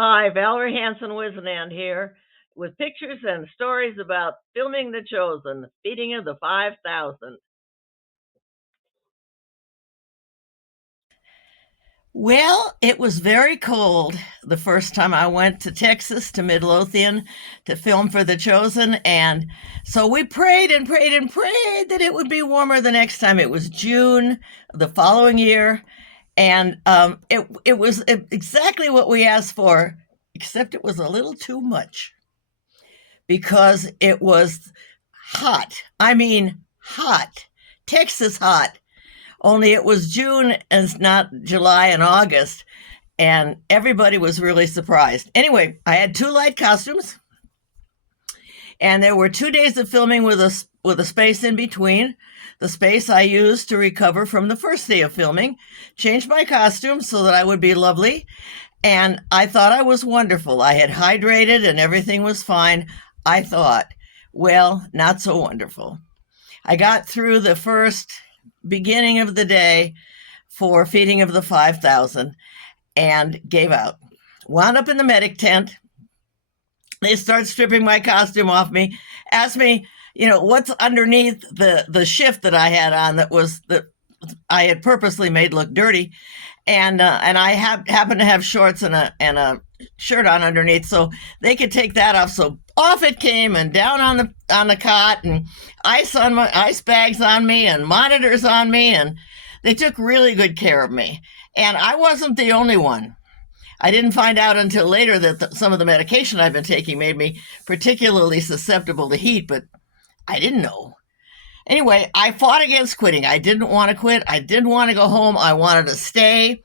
Hi, Valerie Hanson Wisnand here with pictures and stories about filming The Chosen, the feeding of the 5,000. Well, it was very cold the first time I went to Texas, to Midlothian, to film for The Chosen. And so we prayed and prayed and prayed that it would be warmer the next time. It was June the following year. And it was exactly what we asked for, except it was a little too much because it was hot. I mean, hot. Texas hot. Only it was June and not July and August, and everybody was really surprised. Anyway, I had two light costumes, and there were 2 days of filming with a space in between. The space I used to recover from the first day of filming, changed my costume so that I would be lovely, and I thought I was wonderful. I had hydrated and everything was fine. I thought, well, not so wonderful. I got through the first beginning of the day for feeding of the 5,000 and gave out. Wound up in the medic tent. They start stripping my costume off me, asked me, what's underneath the shift that I had on that I had purposely made look dirty. And I happened to have shorts and a shirt on underneath, so they could take that off. So off it came and down on the cot, and ice bags on me and monitors on me, and they took really good care of me. And I wasn't the only one. I didn't find out until later that some of the medication I've been taking made me particularly susceptible to heat, but I didn't know. Anyway, I fought against quitting. I didn't want to quit. I didn't want to go home. I wanted to stay.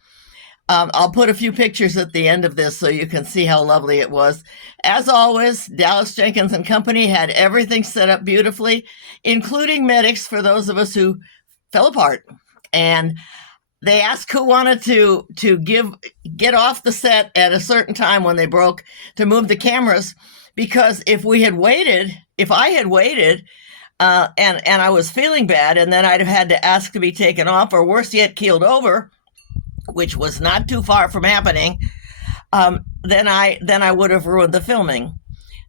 I'll put a few pictures at the end of this so you can see how lovely it was. As always, Dallas Jenkins and Company had everything set up beautifully, including medics for those of us who fell apart. And they asked who wanted to get off the set at a certain time when they broke to move the cameras, because if I had waited, and I was feeling bad, and then I'd have had to ask to be taken off, or worse yet, keeled over, which was not too far from happening, then I would have ruined the filming.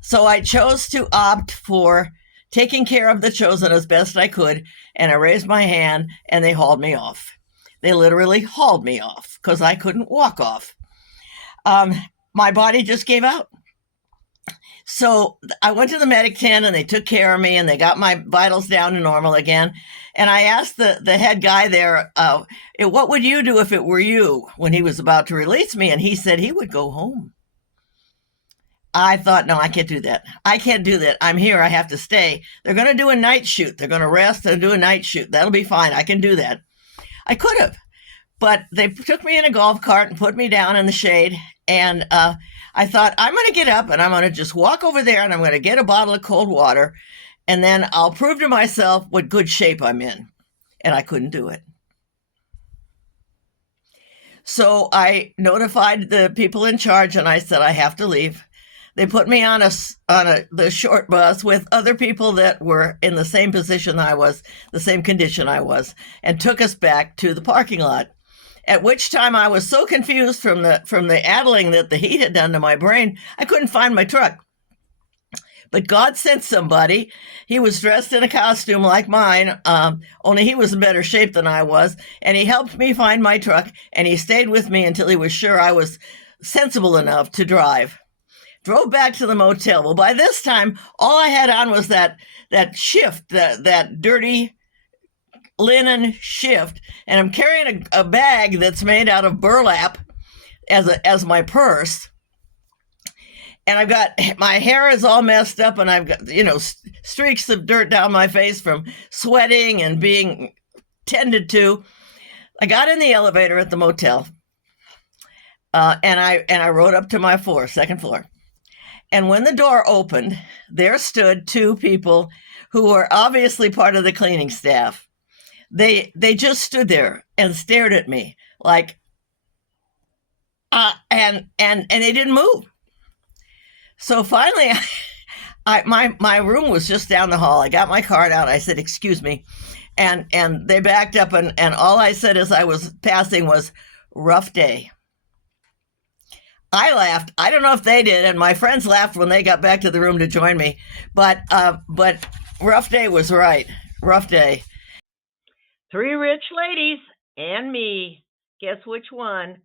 So I chose to opt for taking care of The Chosen as best I could, and I raised my hand, and they hauled me off. They literally hauled me off because I couldn't walk off. My body just gave out. So I went to the medic tent and they took care of me and they got my vitals down to normal again. And I asked the head guy there, what would you do if it were you, when he was about to release me? And he said he would go home. I thought, no, I can't do that. I can't do that. I'm here. I have to stay. They're going to do a night shoot. They're going to rest and do a night shoot. That'll be fine. I can do that. I could have. But they took me in a golf cart and put me down in the shade. And I thought, I'm going to get up and I'm going to just walk over there and I'm going to get a bottle of cold water. And then I'll prove to myself what good shape I'm in. And I couldn't do it. So I notified the people in charge and I said, I have to leave. They put me on the short bus with other people that were in the same position I was, the same condition I was, and took us back to the parking lot. At which time I was so confused from the addling that the heat had done to my brain, I couldn't find my truck. But God sent somebody. He was dressed in a costume like mine, only he was in better shape than I was, and he helped me find my truck, and he stayed with me until he was sure I was sensible enough to drive. Drove back to the motel. Well, by this time, all I had on was that shift, that dirty linen shift, and I'm carrying a bag that's made out of burlap as my purse. And I've got, my hair is all messed up, and I've got, streaks of dirt down my face from sweating and being tended to. I got in the elevator at the motel, and I rode up to my second floor. And when the door opened, there stood two people who were obviously part of the cleaning staff. They just stood there and stared at me like, and they didn't move. So finally, my room was just down the hall. I got my card out. I said, "Excuse me," and they backed up, and all I said as I was passing was, "Rough day." I laughed. I don't know if they did, and my friends laughed when they got back to the room to join me. But rough day was right. Rough day. Three rich ladies and me. Guess which one?